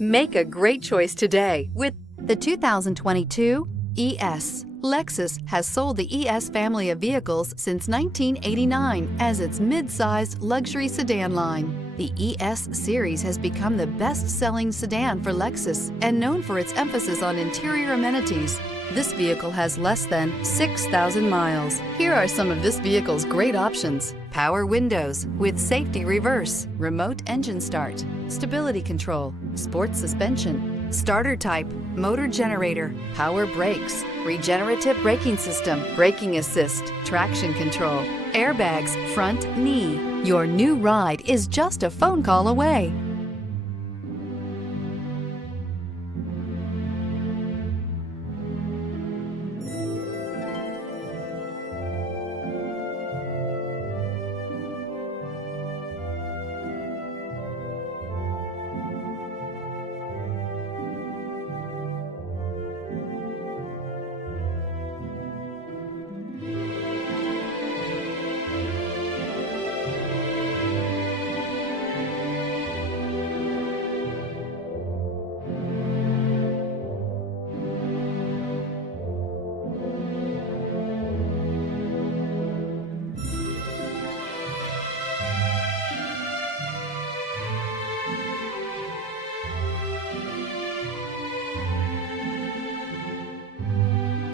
Make a great choice today with the 2022 ES. Lexus has sold the ES family of vehicles since 1989 as its mid-sized luxury sedan line. The ES series has become the best-selling sedan for Lexus and known for its emphasis on interior amenities. This vehicle has less than 6,000 miles. Here are some of this vehicle's great options: power windows with safety reverse, remote engine start, stability control, sports suspension, starter type, motor generator, power brakes, regenerative braking system, braking assist, traction control, airbags, front knee. Your new ride is just a phone call away.